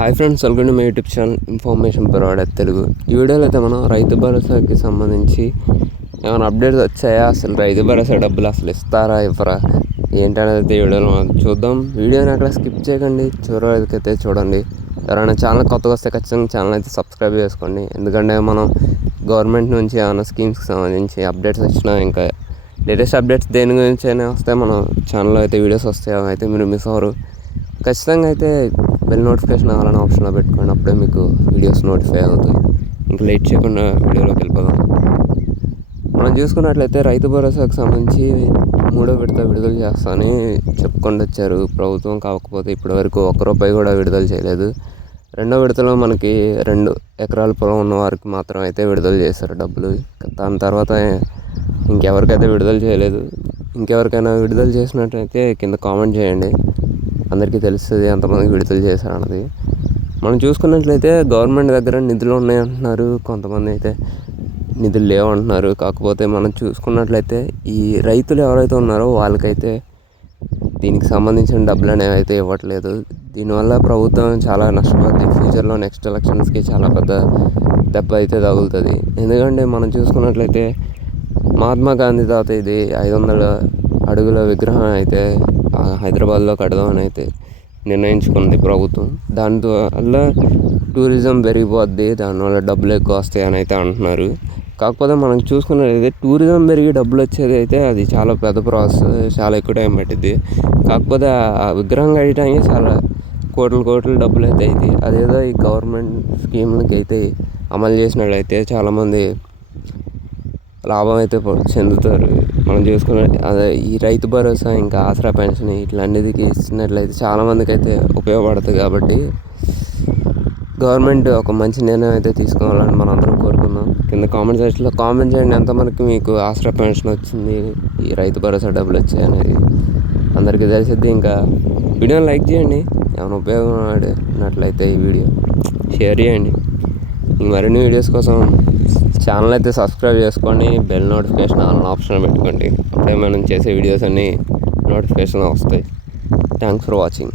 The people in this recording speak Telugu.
Hi friends, welcome to my YouTube channel information provider Telugu. ఈ వీడియోలో అయితే మనం రైతు భరోసాకి సంబంధించి ఏమైనా అప్డేట్స్ వచ్చాయా, అసలు రైతు భరోసా డబ్బులు అసలు ఇస్తారా ఇవ్వరా ఏంటనేది అయితే ఈ వీడియోలో మనం చూద్దాం. వీడియోని అక్కడ స్కిప్ చేయకండి, చివరికైతే చూడండి. ఎవరైనా ఛానల్ కొత్తగా వస్తే ఖచ్చితంగా ఛానల్ అయితే సబ్స్క్రైబ్ చేసుకోండి. ఎందుకంటే మనం గవర్నమెంట్ నుంచి ఏమైనా స్కీమ్స్కి సంబంధించి అప్డేట్స్ వచ్చినా, ఇంకా లేటెస్ట్ అప్డేట్స్ దేని గురించి అయినా వస్తే మన ఛానల్లో అయితే వీడియోస్ వస్తాయి, అయితే మీరు మిస్ అవ్వరు. ఖచ్చితంగా అయితే బెల్ నోటిఫికేషన్ అవ్వాలని ఆప్షన్లో పెట్టుకోండి, అప్పుడే మీకు వీడియోస్ నోటిఫై అవుతాయి. ఇంకా లేట్ చేయకుండా వీడియోలోకి వెళ్ళిపోదాం. మనం చూసుకున్నట్లయితే రైతు భరోసాకు సంబంధించి 3వ విడత విడుదల చేస్తామని చెప్పుకొని వచ్చారు ప్రభుత్వం. కాకపోతే ఇప్పటివరకు ₹1 కూడా విడుదల చేయలేదు. 2వ విడతలో మనకి 2 ఎకరాల పొలం ఉన్న వారికి మాత్రం అయితే విడుదల చేశారు డబ్బులు. దాని తర్వాత ఇంకెవరికైతే విడుదల చేయలేదు. ఇంకెవరికైనా విడుదల చేసినట్టయితే కింద కామెంట్ చేయండి, అందరికీ తెలుస్తుంది ఎంతమందికి విడుదల చేశారన్నది. మనం చూసుకున్నట్లయితే గవర్నమెంట్ దగ్గర నిధులు ఉన్నాయంటున్నారు, కొంతమంది అయితే నిధులు లేవంటున్నారు. కాకపోతే మనం చూసుకున్నట్లయితే ఈ రైతులు ఎవరైతే ఉన్నారో వాళ్ళకైతే దీనికి సంబంధించిన డబ్బులు అనేవి అయితే ఇవ్వట్లేదు. దీనివల్ల ప్రభుత్వం చాలా నష్టపోతుంది. ఫ్యూచర్లో నెక్స్ట్ ఎలక్షన్స్కి చాలా పెద్ద దెబ్బ అయితే తగులుతుంది. ఎందుకంటే మనం చూసుకున్నట్లయితే మహాత్మా గాంధీ తాత ఇది 500 అడుగుల విగ్రహం అయితే హైదరాబాద్లో కడదామని అయితే నిర్ణయించుకుంది ప్రభుత్వం. దానివల్ల టూరిజం పెరిగిపోద్ది, దానివల్ల డబ్బులు ఎక్కువ వస్తాయి అని అయితే అంటున్నారు. కాకపోతే మనం చూసుకున్నట్లయితే టూరిజం పెరిగి డబ్బులు వచ్చేది అయితే అది చాలా పెద్ద ప్రాసెస్, చాలా ఎక్కువ టైం పట్టిద్ది. కాకపోతే ఆ విగ్రహం కట్టడానికి చాలా కోట్లు డబ్బులు అయితే అవుతాయి. అదేదో ఈ గవర్నమెంట్ స్కీమ్లకి అయితే అమలు చేసినట్లయితే చాలామంది లాభం అయితే చెందుతారు. మనం చూసుకున్న అదే ఈ రైతు భరోసా, ఇంకా ఆసరా పెన్షన్ ఇట్లాంటిదికి ఇచ్చినట్లయితే చాలామందికి అయితే ఉపయోగపడుతుంది. కాబట్టి గవర్నమెంట్ ఒక మంచి నిర్ణయం అయితే తీసుకోవాలని మనం అందరం కోరుకుందాం. కింద కామెంట్ సెక్షన్లో కామెంట్ చేయండి, ఎంతమందికి మీకు ఆసరా పెన్షన్ వచ్చింది, ఈ రైతు భరోసా డబ్బులు వచ్చాయి అనేది అందరికీ తెలిసిద్ది. ఇంకా వీడియోని లైక్ చేయండి, ఏమైనా ఉపయోగం పడినట్లయితే ఈ వీడియో షేర్ చేయండి. మరిన్ని వీడియోస్ కోసం ఛానల్ అయితే సబ్స్క్రైబ్ చేసుకోండి, బెల్ నోటిఫికేషన్ ఆన్ ఆప్షన్ పెట్టుకోండి, అప్పుడే మనం చేసే వీడియోస్ అన్నీ నోటిఫికేషన్ వస్తాయి. Thanks for watching.